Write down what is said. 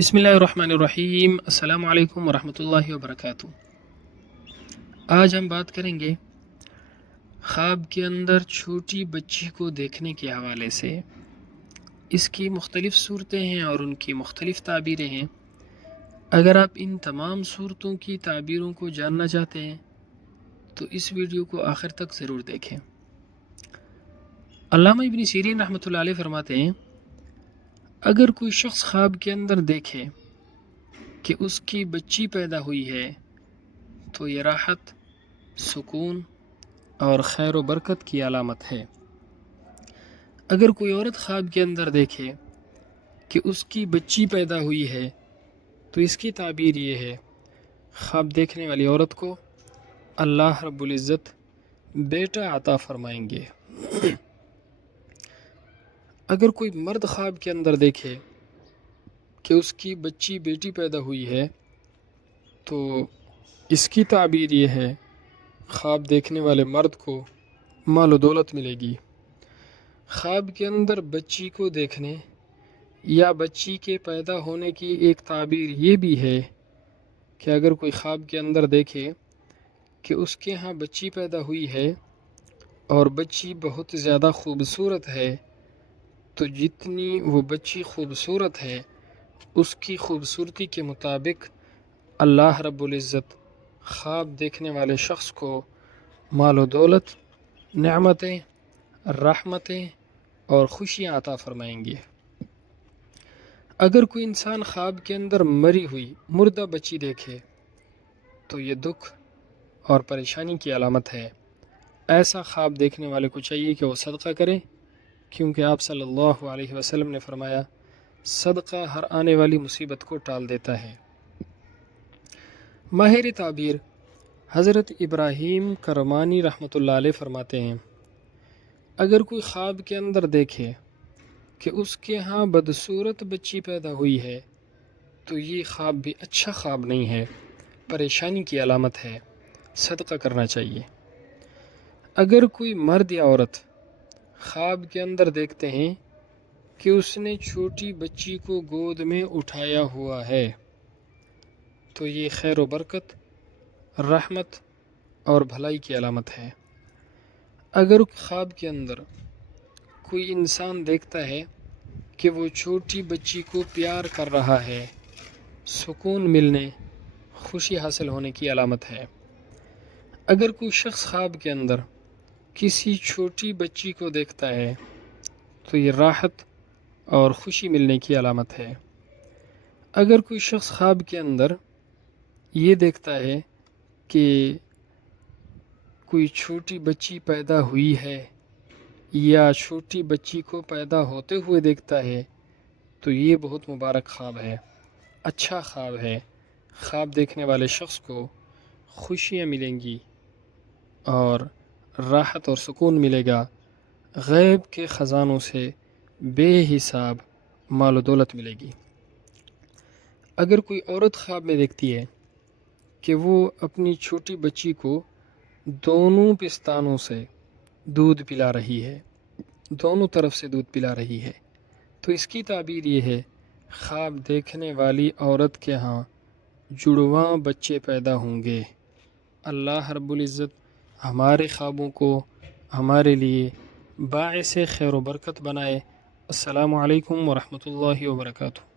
بسم اللہ الرحمن الرحیم۔ السلام علیکم ورحمۃ اللہ وبرکاتہ۔ آج ہم بات کریں گے خواب کے اندر چھوٹی بچی کو دیکھنے کے حوالے سے۔ اس کی مختلف صورتیں ہیں اور ان کی مختلف تعبیریں ہیں۔ اگر آپ ان تمام صورتوں کی تعبیروں کو جاننا چاہتے ہیں تو اس ویڈیو کو آخر تک ضرور دیکھیں۔ علامہ ابن سیرین رحمۃ اللہ علیہ فرماتے ہیں، اگر کوئی شخص خواب کے اندر دیکھے کہ اس کی بچی پیدا ہوئی ہے تو یہ راحت، سکون اور خیر و برکت کی علامت ہے۔ اگر کوئی عورت خواب کے اندر دیکھے کہ اس کی بچی پیدا ہوئی ہے تو اس کی تعبیر یہ ہے، خواب دیکھنے والی عورت کو اللہ رب العزت بیٹا عطا فرمائیں گے۔ اگر کوئی مرد خواب کے اندر دیکھے کہ اس کی بچی بیٹی پیدا ہوئی ہے تو اس کی تعبیر یہ ہے، خواب دیکھنے والے مرد کو مال و دولت ملے گی۔ خواب کے اندر بچی کو دیکھنے یا بچی کے پیدا ہونے کی ایک تعبیر یہ بھی ہے کہ اگر کوئی خواب کے اندر دیکھے کہ اس کے ہاں بچی پیدا ہوئی ہے اور بچی بہت زیادہ خوبصورت ہے، تو جتنی وہ بچی خوبصورت ہے اس کی خوبصورتی کے مطابق اللہ رب العزت خواب دیکھنے والے شخص کو مال و دولت، نعمتیں، رحمتیں اور خوشیاں عطا فرمائیں گے۔ اگر کوئی انسان خواب کے اندر مری ہوئی مردہ بچی دیکھے تو یہ دکھ اور پریشانی کی علامت ہے۔ ایسا خواب دیکھنے والے کو چاہیے کہ وہ صدقہ کرے، کیونکہ آپ صلی اللہ علیہ وسلم نے فرمایا، صدقہ ہر آنے والی مصیبت کو ٹال دیتا ہے۔ ماہر تعبیر حضرت ابراہیم کرمانی رحمۃ اللہ علیہ فرماتے ہیں، اگر کوئی خواب کے اندر دیکھے کہ اس کے ہاں بدصورت بچی پیدا ہوئی ہے تو یہ خواب بھی اچھا خواب نہیں ہے، پریشانی کی علامت ہے، صدقہ کرنا چاہیے۔ اگر کوئی مرد یا عورت خواب کے اندر دیکھتے ہیں کہ اس نے چھوٹی بچی کو گود میں اٹھایا ہوا ہے تو یہ خیر و برکت، رحمت اور بھلائی کی علامت ہے۔ اگر خواب کے اندر کوئی انسان دیکھتا ہے کہ وہ چھوٹی بچی کو پیار کر رہا ہے، سکون ملنے، خوشی حاصل ہونے کی علامت ہے۔ اگر کوئی شخص خواب کے اندر کسی چھوٹی بچی کو دیکھتا ہے تو یہ راحت اور خوشی ملنے کی علامت ہے۔ اگر کوئی شخص خواب کے اندر یہ دیکھتا ہے کہ کوئی چھوٹی بچی پیدا ہوئی ہے یا چھوٹی بچی کو پیدا ہوتے ہوئے دیکھتا ہے تو یہ بہت مبارک خواب ہے، اچھا خواب ہے۔ خواب دیکھنے والے شخص کو خوشیاں ملیں گی اور راحت اور سکون ملے گا، غیب کے خزانوں سے بے حساب مال و دولت ملے گی۔ اگر کوئی عورت خواب میں دیکھتی ہے کہ وہ اپنی چھوٹی بچی کو دونوں پستانوں سے دودھ پلا رہی ہے، دونوں طرف سے دودھ پلا رہی ہے، تو اس کی تعبیر یہ ہے، خواب دیکھنے والی عورت کے ہاں جڑواں بچے پیدا ہوں گے۔ اللہ رب العزت ہمارے خوابوں کو ہمارے لیے باعث خیر و برکت بنائے۔ السلام علیکم ورحمۃ اللہ وبرکاتہ۔